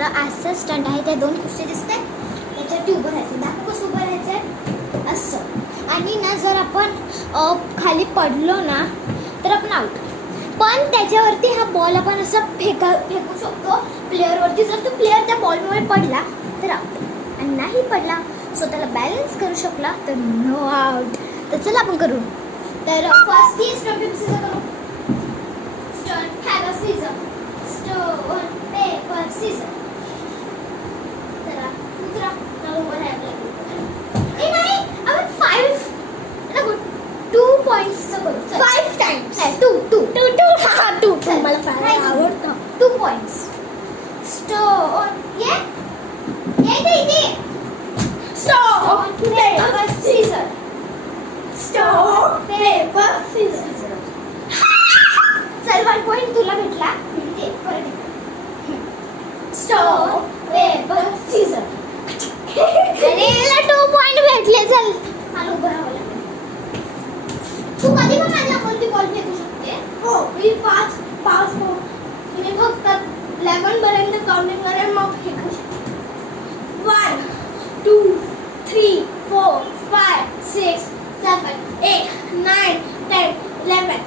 तर असं स्टंट आहे. त्या 2 खुर्च्या दिसत आहेत त्याच्यावरती उभं राहायचं. दाखव कसं उभं राहायचं आहे असं. आणि ना जर आपण खाली पडलो ना तर आपण आउट. पण त्याच्यावरती हा बॉल आपण असं फेकू शकतो प्लेअरवरती. जर तो प्लेअर त्या बॉलमुळे पडला तर आउट, आणि नाही पडला स्वतःला बॅलन्स करू शकला तर नो आउट. तर चला आपण करू. तर फर्स्ट ती स्टोन पेपर सीझर करू. Stone paper scissor, stone paper scissor. चला दुसरा नंबर आहे आपल्याकडे. ए नाही, आपण 5 नको 2 पॉइंट्सचं करू. 5 टाइम्स 2 हा 2 मला फार आवडतं. 2 पॉइंट्स. स्टोन ये stone paper scissor, stone paper scissor. चल 1 पॉइंट तुला भेटला. परत स्टोन पेपर सीझर. अरे याला 2 पॉइंट भेटले. चल मला उभं राहावं लागेल. तू कधी पण माझ्या कोणती बॉल फेकू शकते. हो मी 5 मी फक्त 11 पर्यंत काउंटिंग करेन मग फेकू शकते. 1 2 3 4 5 6 7 8 9 10 11.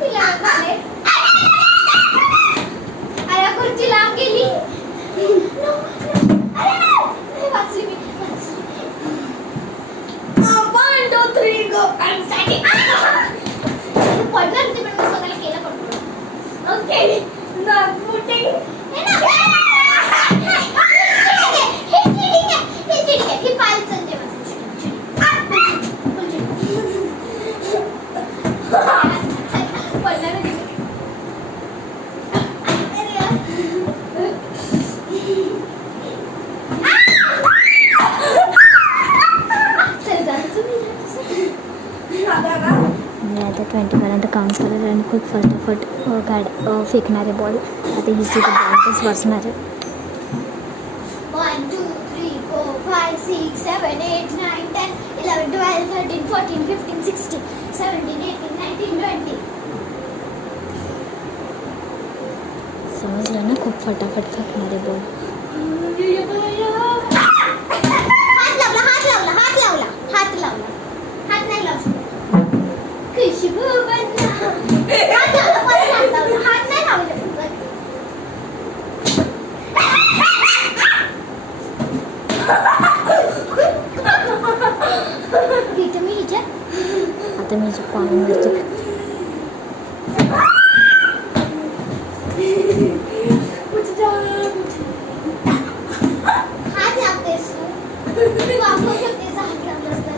तिला आले. अरे खुर्ची लांब गेली. अरे नाही वाचली मी. 1 2 3 गो. पडणार होते पण मी स्वतःला केलं पडतो. Okay not putting. ही पाच चलते पडणार होते. मी आता 20 पर्यंत काउंट करेल आणि खूप फटाफट फेकणार आहे बॉल. आता हिची बॉलच बसणार आहे. 1 2 3 4 5 6 7 8 9 10 11 12 13 14 15 16 17 18 19 20. समजलं ना, खूप फटाफट फेकणार आहे बॉल. हात नाही लावू शकत. खुशबू बनना. हात नाही लावू शकत. मी हिच्या आता मी हिची पॉईंट देते. हात लागतेस तू वापरू शकतेस. हात लावलास तर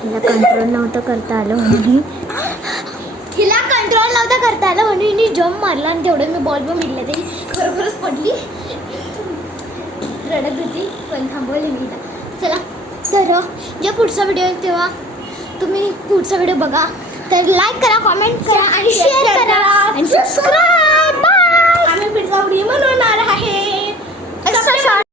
हिला कंट्रोल नव्हतं करता आलं म्हणून हिने जम्प मारला आणि तेवढं मी बॉल पण मिळले. तरी खरोखरच पडली. रडत होती पण थांबवली मी. चला तर जे पुढचा व्हिडिओ आहे तेव्हा तुम्ही पुढचा व्हिडिओ बघा. तर लाईक करा, कमेंट करा आणि शेअर करा आणि सबस्क्राईब. बाय. आम्ही पुढचा व्हिडिओ बनवणार आहे.